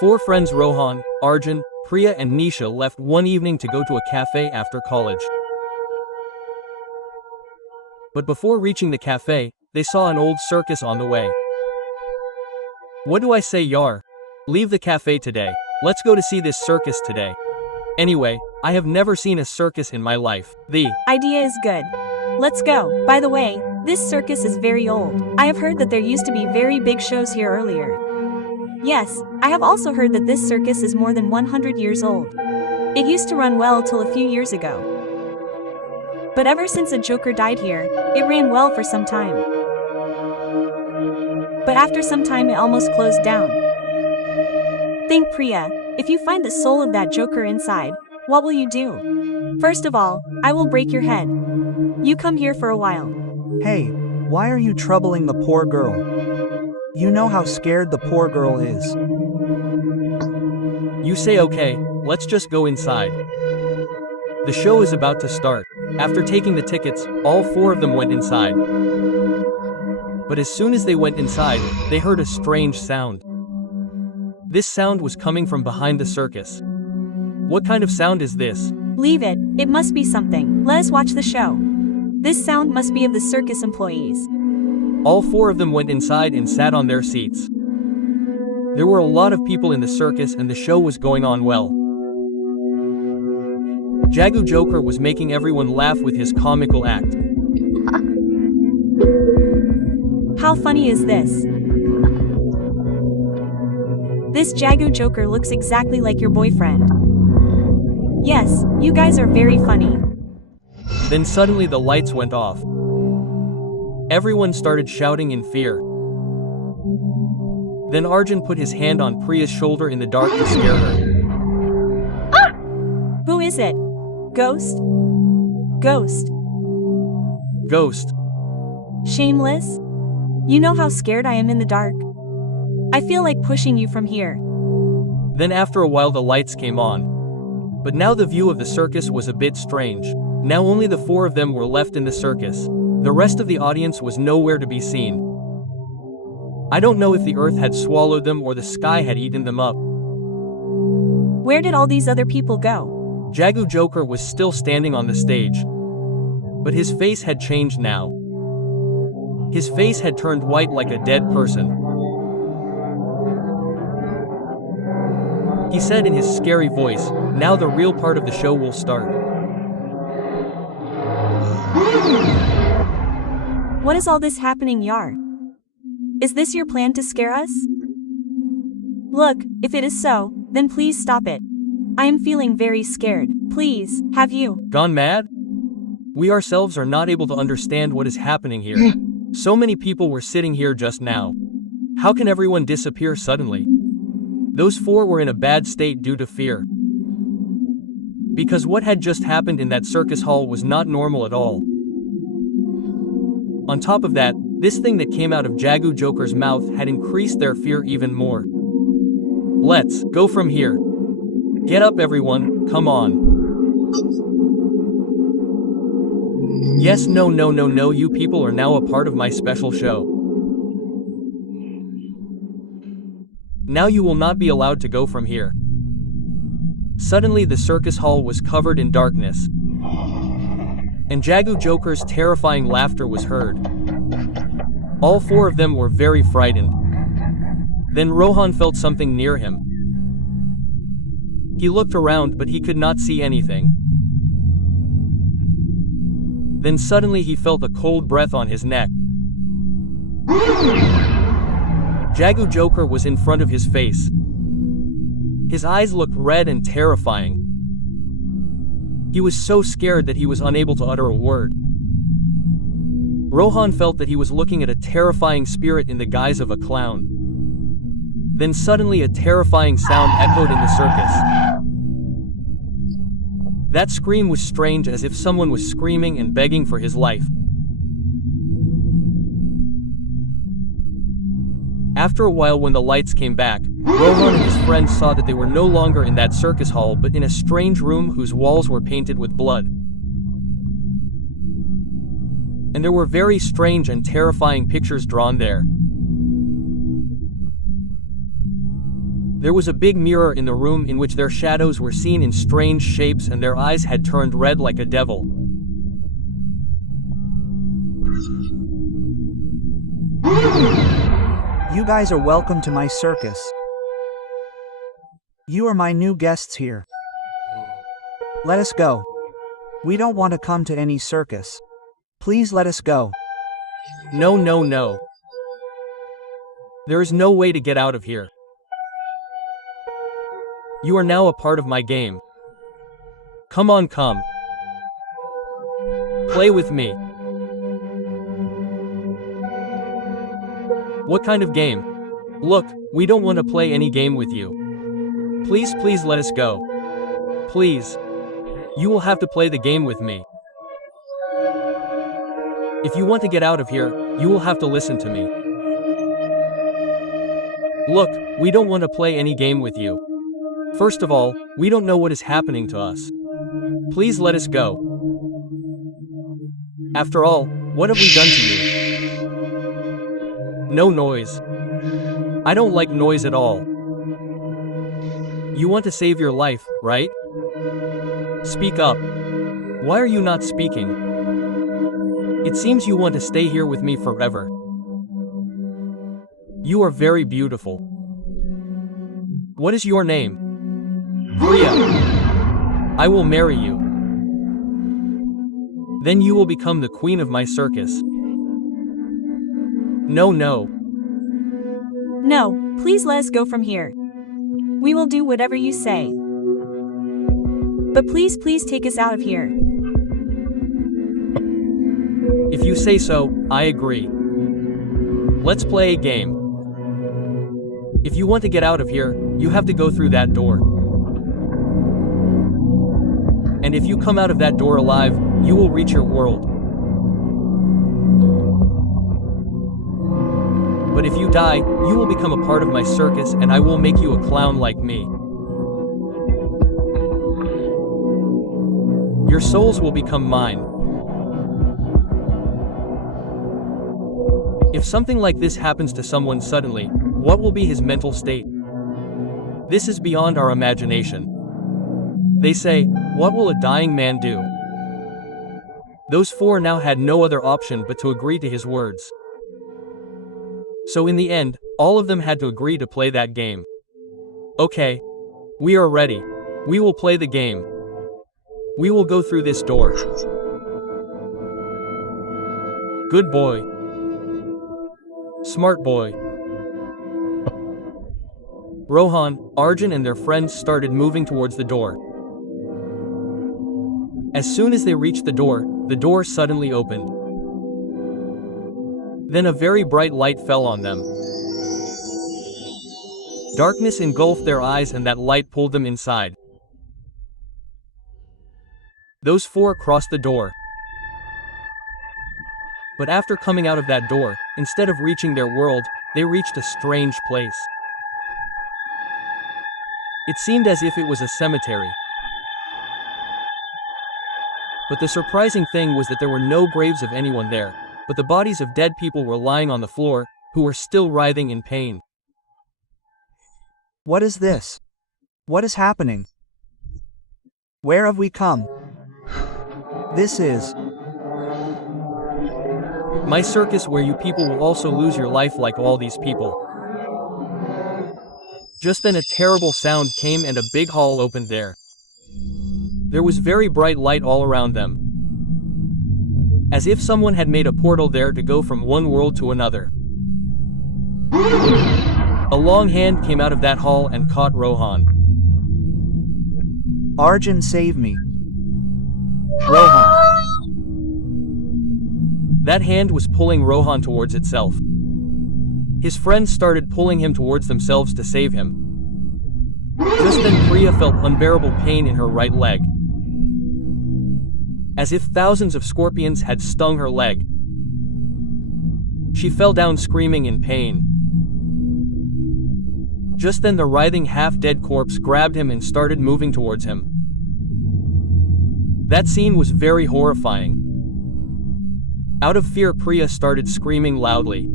Four friends Rohan, Arjun, Priya and Nisha left one evening to go to a cafe after college. But before reaching the cafe, they saw an old circus on the way. What do I say, Yar? Leave the cafe today. Let's go to see this circus today. Anyway, I have never seen a circus in my life. The idea is good. Let's go. By the way, this circus is very old. I have heard that there used to be very big shows here earlier. Yes, I have also heard that this circus is more than 100 years old. It used to run well till a few years ago. But ever since a joker died here, it ran well for some time. But after some time it almost closed down. Think, Priya, if you find the soul of that joker inside, what will you do? First of all, I will break your head. You come here for a while. Hey, why are you troubling the poor girl? You know how scared the poor girl is. You say okay, let's just go inside. The show is about to start. After taking the tickets, all four of them went inside. But as soon as they went inside, they heard a strange sound. This sound was coming from behind the circus. What kind of sound is this? Leave it, it must be something. Let us watch the show. This sound must be of the circus employees. All four of them went inside and sat on their seats. There were a lot of people in the circus and the show was going on well. Jagu Joker was making everyone laugh with his comical act. How funny is this? This Jagu Joker looks exactly like your boyfriend. Yes, you guys are very funny. Then suddenly the lights went off. Everyone started shouting in fear. Then Arjun put his hand on Priya's shoulder in the dark to scare her. Ah! Who is it? Ghost? Ghost. Ghost. Shameless? You know how scared I am in the dark. I feel like pushing you from here. Then after a while the lights came on. But now the view of the circus was a bit strange. Now only the four of them were left in the circus. The rest of the audience was nowhere to be seen. I don't know if the earth had swallowed them or the sky had eaten them up. Where did all these other people go? Jagu Joker was still standing on the stage. But his face had changed now. His face had turned white like a dead person. He said in his scary voice, "Now the real part of the show will start." What is all this happening, Yar? Is this your plan to scare us? Look, if it is so, then please stop it. I am feeling very scared. Please, have you gone mad? We ourselves are not able to understand what is happening here. So many people were sitting here just now. How can everyone disappear suddenly? Those four were in a bad state due to fear. Because what had just happened in that circus hall was not normal at all. On top of that, this thing that came out of Jagu Joker's mouth had increased their fear even more. Let's go from here. Get up everyone, come on. Yes, no, you people are now a part of my special show. Now you will not be allowed to go from here. Suddenly the circus hall was covered in darkness. And Jagu Joker's terrifying laughter was heard. All four of them were very frightened. Then Rohan felt something near him. He looked around but he could not see anything. Then suddenly he felt a cold breath on his neck. Jagu Joker was in front of his face. His eyes looked red and terrifying. He was so scared that he was unable to utter a word. Rohan felt that he was looking at a terrifying spirit in the guise of a clown. Then suddenly a terrifying sound echoed in the circus. That scream was strange, as if someone was screaming and begging for his life. After a while, when the lights came back, Rohan and his friends saw that they were no longer in that circus hall but in a strange room whose walls were painted with blood. And there were very strange and terrifying pictures drawn there. There was a big mirror in the room in which their shadows were seen in strange shapes and their eyes had turned red like a devil. You guys are welcome to my circus. You are my new guests here. Let us go. We don't want to come to any circus. Please let us go. No, no, no. There is no way to get out of here. You are now a part of my game. Come on, come. Play with me. What kind of game? Look, we don't want to play any game with you. Please, please let us go. Please. You will have to play the game with me. If you want to get out of here, you will have to listen to me. Look, we don't want to play any game with you. First of all, we don't know what is happening to us. Please let us go. After all, what have we done to you? No noise. I don't like noise at all. You want to save your life, right? Speak up. Why are you not speaking? It seems you want to stay here with me forever. You are very beautiful. What is your name? Priya. I will marry you. Then you will become the queen of my circus. No, no. No, please let us go from here. We will do whatever you say. But please, please take us out of here. If you say so, I agree. Let's play a game. If you want to get out of here, you have to go through that door. And if you come out of that door alive, you will reach your world. But if you die, you will become a part of my circus and I will make you a clown like me. Your souls will become mine. If something like this happens to someone suddenly, what will be his mental state? This is beyond our imagination. They say, what will a dying man do? Those four now had no other option but to agree to his words. So in the end, all of them had to agree to play that game. Okay. We are ready. We will play the game. We will go through this door. Good boy. Smart boy. Rohan, Arjun and their friends started moving towards the door. As soon as they reached the door suddenly opened. Then a very bright light fell on them. Darkness engulfed their eyes and that light pulled them inside. Those four crossed the door. But after coming out of that door, instead of reaching their world, they reached a strange place. It seemed as if it was a cemetery. But the surprising thing was that there were no graves of anyone there, but the bodies of dead people were lying on the floor, who were still writhing in pain. What is this? What is happening? Where have we come? This is my circus where you people will also lose your life like all these people. Just then a terrible sound came and a big hall opened there. There was very bright light all around them. As if someone had made a portal there to go from one world to another. A long hand came out of that hall and caught Rohan. Arjun, save me. Rohan. That hand was pulling Rohan towards itself. His friends started pulling him towards themselves to save him. Just then Priya felt unbearable pain in her right leg. As if thousands of scorpions had stung her leg. She fell down screaming in pain. Just then the writhing half-dead corpse grabbed him and started moving towards him. That scene was very horrifying. Out of fear, Priya started screaming loudly.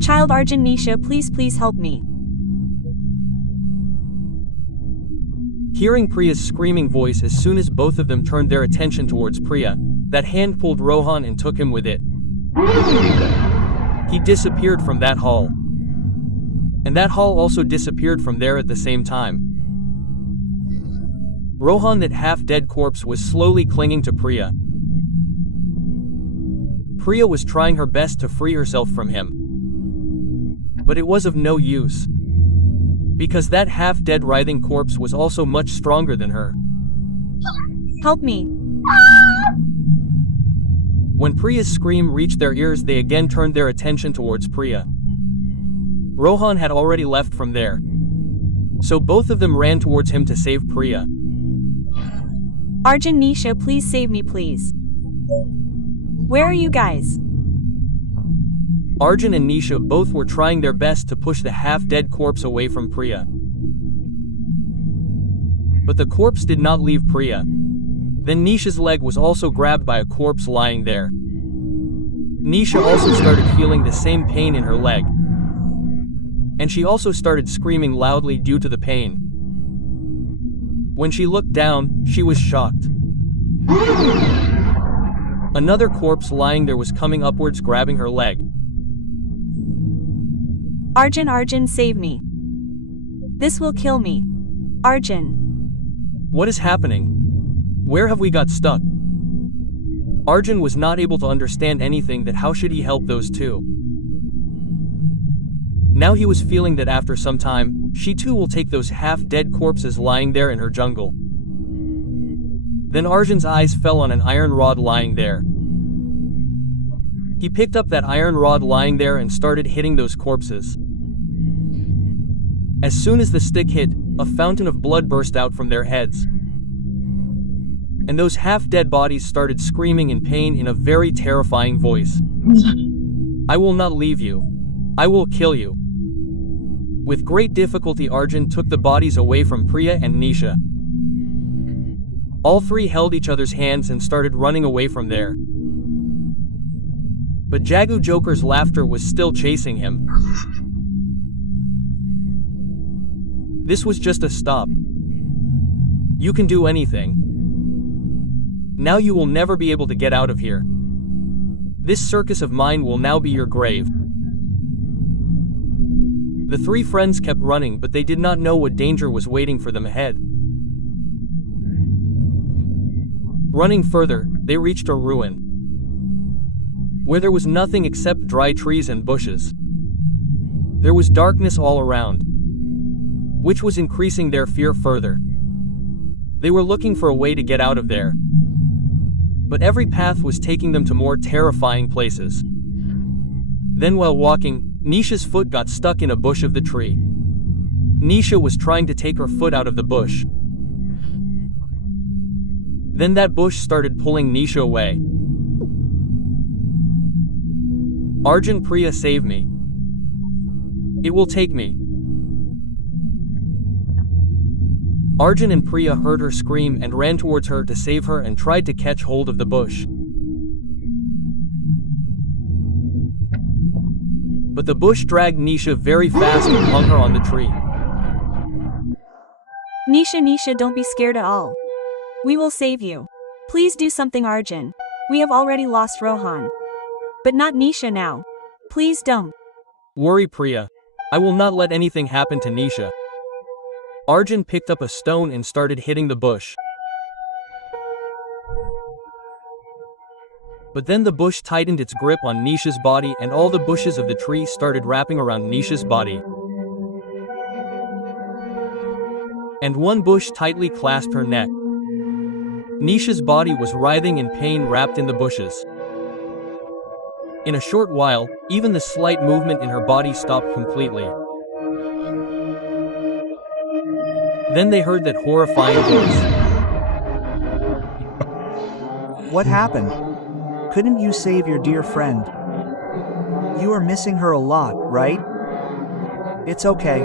Child Arjun Nisha, please help me. Hearing Priya's screaming voice as soon as both of them turned their attention towards Priya, that hand pulled Rohan and took him with it. He disappeared from that hall. And that hall also disappeared from there at the same time. Rohan, that half-dead corpse, was slowly clinging to Priya. Priya was trying her best to free herself from him. But it was of no use. Because that half-dead writhing corpse was also much stronger than her. Help me. When Priya's scream reached their ears, they again turned their attention towards Priya. Rohan had already left from there. So both of them ran towards him to save Priya. Arjun Nisha, please save me, please. Where are you guys? Arjun and Nisha both were trying their best to push the half-dead corpse away from Priya. But the corpse did not leave Priya. Then Nisha's leg was also grabbed by a corpse lying there. Nisha also started feeling the same pain in her leg. And she also started screaming loudly due to the pain. When she looked down, she was shocked. Another corpse lying there was coming upwards, grabbing her leg. Arjun, save me. This will kill me. Arjun. What is happening? Where have we got stuck? Arjun was not able to understand anything. That how should he help those two? Now he was feeling that after some time, she too will take those half-dead corpses lying there in her jungle. Then Arjun's eyes fell on an iron rod lying there. He picked up that iron rod lying there and started hitting those corpses. As soon as the stick hit, a fountain of blood burst out from their heads. And those half-dead bodies started screaming in pain in a very terrifying voice. I will not leave you. I will kill you. With great difficulty, Arjun took the bodies away from Priya and Nisha. All three held each other's hands and started running away from there. But Jagu Joker's laughter was still chasing him. This was just a stop. You can do anything. Now you will never be able to get out of here. This circus of mine will now be your grave. The three friends kept running, but they did not know what danger was waiting for them ahead. Running further, they reached a ruin, where there was nothing except dry trees and bushes. There was darkness all around, which was increasing their fear further. They were looking for a way to get out of there, but every path was taking them to more terrifying places. Then while walking, Nisha's foot got stuck in a bush of the tree. Nisha was trying to take her foot out of the bush. Then that bush started pulling Nisha away. Arjun, Priya, save me. It will take me. Arjun and Priya heard her scream and ran towards her to save her and tried to catch hold of the bush. But the bush dragged Nisha very fast and hung her on the tree. Nisha, don't be scared at all. We will save you. Please do something, Arjun. We have already lost Rohan. But not Nisha now. Please don't. Worry, Priya. I will not let anything happen to Nisha. Arjun picked up a stone and started hitting the bush. But then the bush tightened its grip on Nisha's body and all the bushes of the tree started wrapping around Nisha's body. And one bush tightly clasped her neck. Nisha's body was writhing in pain wrapped in the bushes. In a short while, even the slight movement in her body stopped completely. Then they heard that horrifying voice. What happened? Couldn't you save your dear friend? You are missing her a lot, right? It's okay.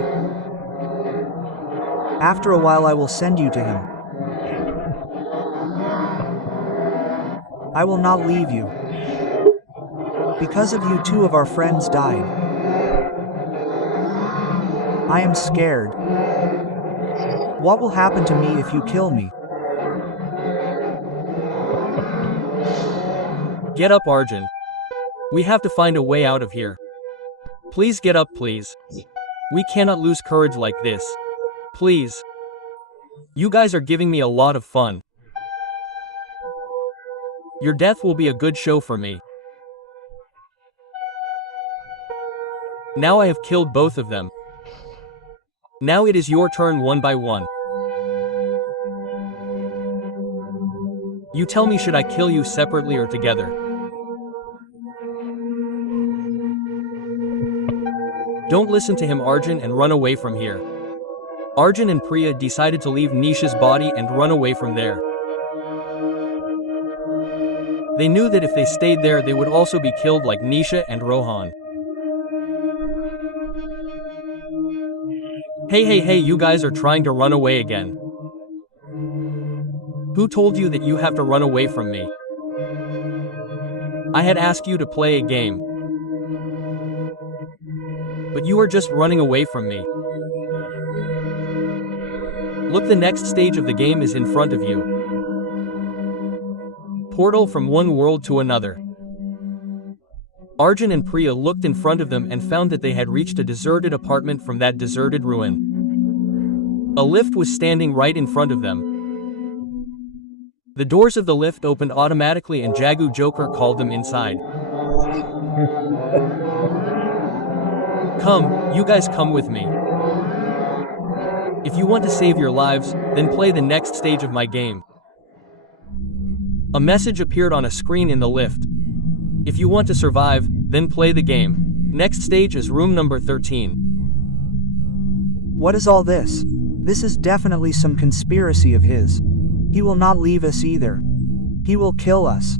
After a while I will send you to him. I will not leave you. Because of you, two of our friends died. I am scared. What will happen to me if you kill me? Get up, Arjun. We have to find a way out of here. Please get up, please. We cannot lose courage like this. Please. You guys are giving me a lot of fun. Your death will be a good show for me. Now I have killed both of them. Now it is your turn one by one. You tell me, should I kill you separately or together? Don't listen to him, Arjun, and run away from here. Arjun and Priya decided to leave Nisha's body and run away from there. They knew that if they stayed there they would also be killed like Nisha and Rohan. Hey, you guys are trying to run away again. Who told you that you have to run away from me? I had asked you to play a game. But you are just running away from me. Look, the next stage of the game is in front of you. Portal from one world to another. Arjun and Priya looked in front of them and found that they had reached a deserted apartment from that deserted ruin. A lift was standing right in front of them. The doors of the lift opened automatically and Jagu Joker called them inside. Come, you guys come with me. If you want to save your lives, then play the next stage of my game. A message appeared on a screen in the lift. If you want to survive, then play the game. Next stage is room number 13. What is all this? This is definitely some conspiracy of his. He will not leave us either. He will kill us.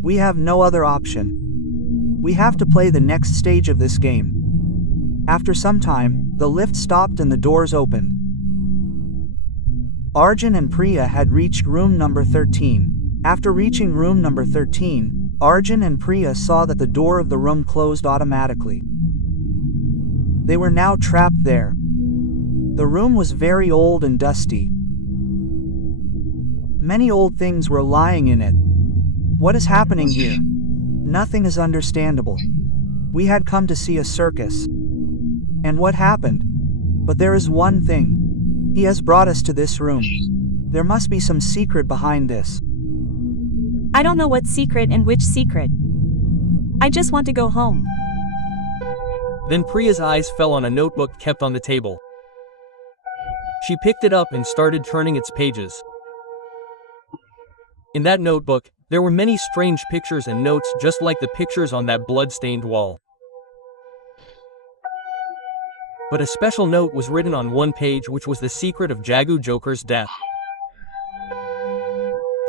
We have no other option. We have to play the next stage of this game. After some time, the lift stopped and the doors opened. Arjun and Priya had reached room number 13. After reaching room number 13, Arjun and Priya saw that the door of the room closed automatically. They were now trapped there. The room was very old and dusty. Many old things were lying in it. What is happening here? Nothing is understandable. We had come to see a circus. And what happened? But there is one thing. He has brought us to this room. There must be some secret behind this. I don't know what secret and which secret. I just want to go home. Then Priya's eyes fell on a notebook kept on the table. She picked it up and started turning its pages. In that notebook, there were many strange pictures and notes just like the pictures on that blood-stained wall. But a special note was written on one page, which was the secret of Jagu Joker's death.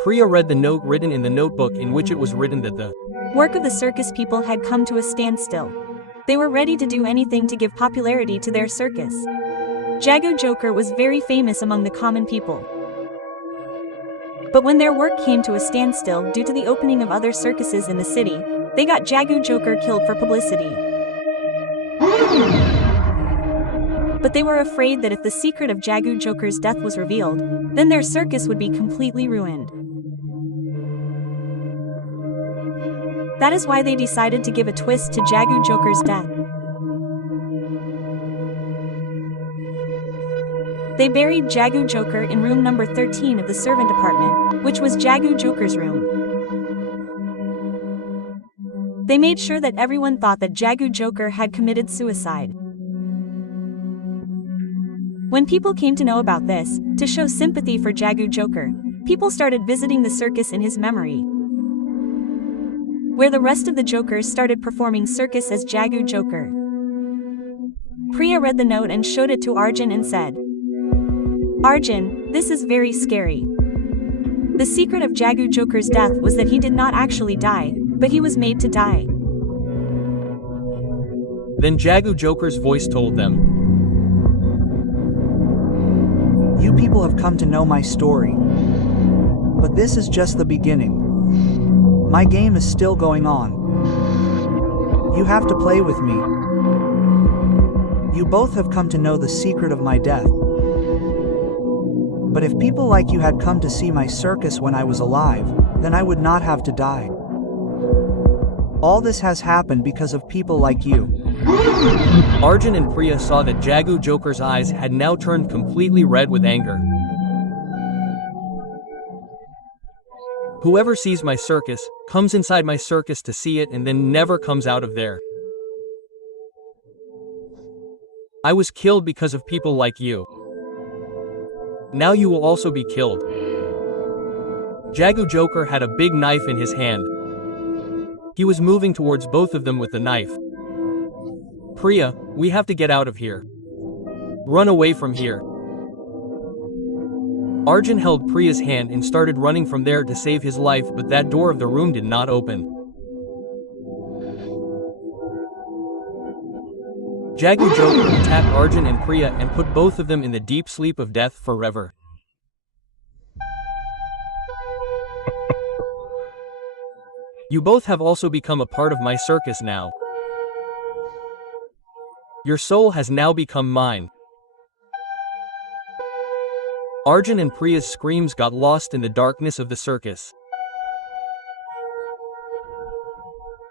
Priya read the note written in the notebook, in which it was written that the work of the circus people had come to a standstill. They were ready to do anything to give popularity to their circus. Jagu Joker was very famous among the common people. But when their work came to a standstill due to the opening of other circuses in the city, they got Jagu Joker killed for publicity. But they were afraid that if the secret of Jagu Joker's death was revealed, then their circus would be completely ruined. That is why they decided to give a twist to Jagu Joker's death. They buried Jagu Joker in room number 13 of the servant apartment, which was Jagu Joker's room. They made sure that everyone thought that Jagu Joker had committed suicide. When people came to know about this, to show sympathy for Jagu Joker, people started visiting the circus in his memory, where the rest of the Jokers started performing circus as Jagu Joker. Priya read the note and showed it to Arjun and said, "Arjun, this is very scary. The secret of Jagu Joker's death was that he did not actually die, but he was made to die." Then Jagu Joker's voice told them, "You people have come to know my story. But this is just the beginning. My game is still going on. You have to play with me. You both have come to know the secret of my death. But if people like you had come to see my circus when I was alive, then I would not have to die. All this has happened because of people like you. Arjun and Priya saw that Jagu Joker's eyes had now turned completely red with anger. Whoever sees my circus, comes inside my circus to see it and then never comes out of there. I was killed because of people like you. Now you will also be killed. Jagu Joker had a big knife in his hand. He was moving towards both of them with the knife. Priya, we have to get out of here. Run away from here. Arjun held Priya's hand and started running from there to save his life, but that door of the room did not open. Jagu Joker attacked Arjun and Priya and put both of them in the deep sleep of death forever. You both have also become a part of my circus now. Your soul has now become mine. Arjun and Priya's screams got lost in the darkness of the circus.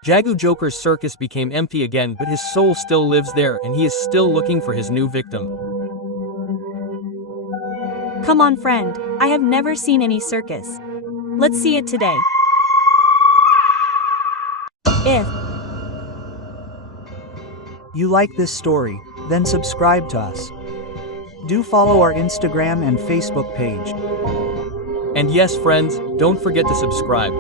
Jagu Joker's circus became empty again, but his soul still lives there and he is still looking for his new victim. Come on, friend. I have never seen any circus. Let's see it today. If you like this story, then subscribe to us. Do follow our Instagram and Facebook page. And yes, friends, don't forget to subscribe.